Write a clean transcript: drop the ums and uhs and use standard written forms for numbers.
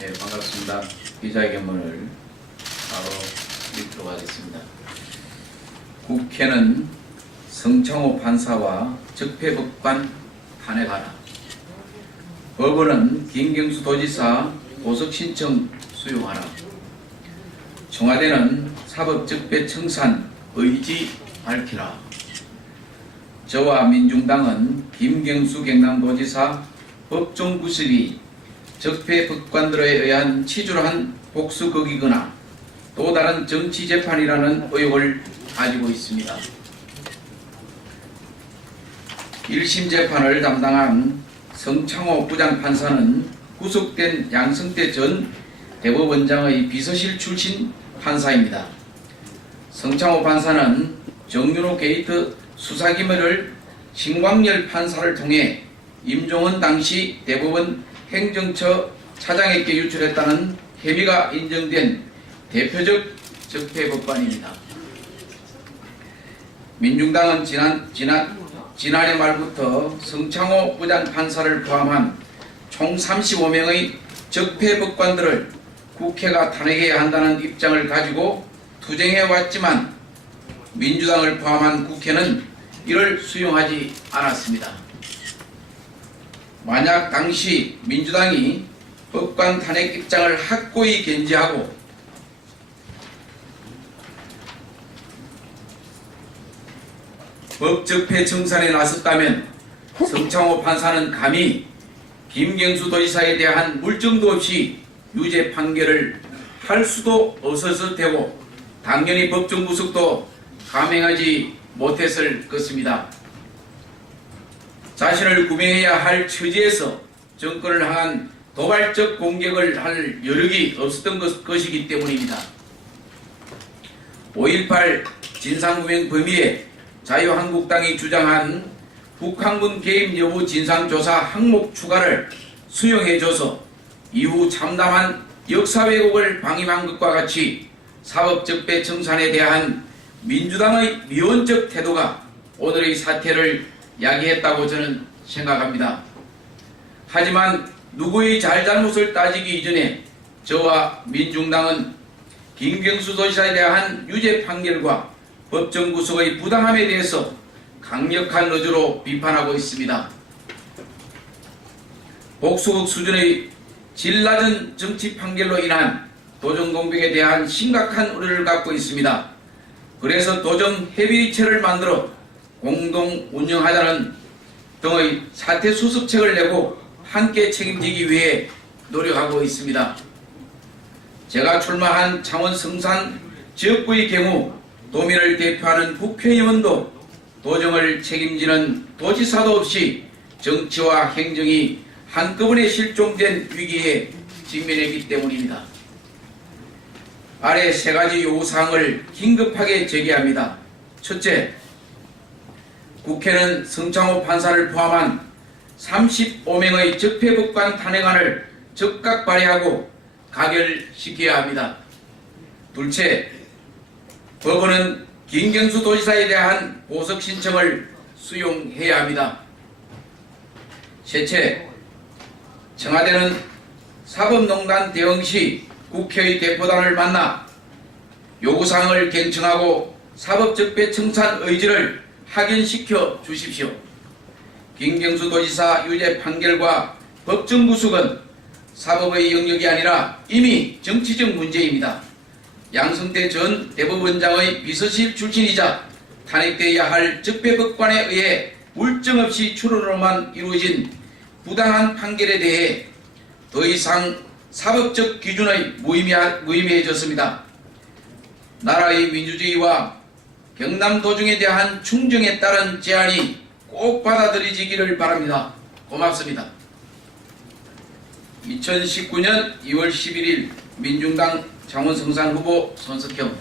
네, 반갑습니다. 기자회견문을 바로 읽도록 하겠습니다. 국회는 성창호 판사와 적폐법관 탄핵하라. 법원은 김경수 도지사 보석 신청 수용하라. 청와대는 사법적폐 청산 의지 밝히라. 저와 민중당은 김경수 경남도지사 법정 구속이 적폐 법관들에 의한 치졸한 복수극이거나 또 다른 정치 재판이라는 의혹을 가지고 있습니다. 1심 재판을 담당한 성창호 부장판사는 구속된 양승태 전 대법원장의 비서실 출신 판사입니다. 성창호 판사는 정윤호 게이트 수사기밀을 신광열 판사를 통해 임종원 당시 대법원 행정처 차장에게 유출했다는 혐의가 인정된 대표적 적폐법관입니다. 민중당은 지난해 말부터 성창호 부장판사를 포함한 총 35명의 적폐법관들을 국회가 탄핵해야 한다는 입장을 가지고 투쟁해왔지만 민주당을 포함한 국회는 이를 수용하지 않았습니다. 만약 당시 민주당이 법관 탄핵 입장을 확고히 견지하고 법적폐 청산에 나섰다면 성창호 판사는 감히 김경수 도지사에 대한 물증도 없이 유죄 판결을 할 수도 없었을 테고 당연히 법정 구속도 감행하지 못했을 것입니다. 자신을 구명해야 할 처지에서 정권을 향한 도발적 공격을 할 여력이 없었던 것이기 때문입니다. 5.18 진상규명 범위에 자유한국당이 주장한 북한군 개입 여부 진상조사 항목 추가를 수용해줘서 이후 참담한 역사 왜곡을 방임한 것과 같이 사법적폐 청산에 대한 민주당의 미온적 태도가 오늘의 사태를 야기했다고 저는 생각합니다. 하지만 누구의 잘잘못을 따지기 이전에 저와 민중당은 김경수 도지사에 대한 유죄 판결과 법정 구속의 부당함에 대해서 강력한 의지로 비판하고 있습니다. 복수국 수준의 질 낮은 정치 판결로 인한 도정 공백에 대한 심각한 우려를 갖고 있습니다. 그래서 도정 협의체를 만들어 공동 운영하자는 등의 사태 수습책을 내고 함께 책임지기 위해 노력하고 있습니다. 제가 출마한 창원 성산 지역구의 경우 도민을 대표하는 국회의원도 도정을 책임지는 도지사도 없이 정치와 행정이 한꺼번에 실종된 위기에 직면했기 때문입니다. 아래 세 가지 요구사항을 긴급하게 제기합니다. 첫째, 국회는 성창호 판사를 포함한 35명의 적폐법관 탄핵안을 즉각 발의하고 가결시켜야 합니다. 둘째, 법원은 김경수 도지사에 대한 보석 신청을 수용해야 합니다. 셋째, 청와대는 사법농단 대응 시 국회의 대표단을 만나 요구사항을 경청하고 사법적폐 청산 의지를 확인시켜 주십시오. 김경수 도지사 유죄 판결과 법정 구속은 사법의 영역이 아니라 이미 정치적 문제입니다. 양승태 전 대법원장의 비서실 출신이자 탄핵되어야 할 적폐법관에 의해 물증 없이 추론으로만 이루어진 부당한 판결에 대해 더 이상 사법적 기준의 무의미해졌습니다. 나라의 민주주의와 경남도정에 대한 충정에 따른 제안이 꼭 받아들여지기를 바랍니다. 고맙습니다. 2019년 2월 11일 민중당 창원 성산 후보 손석형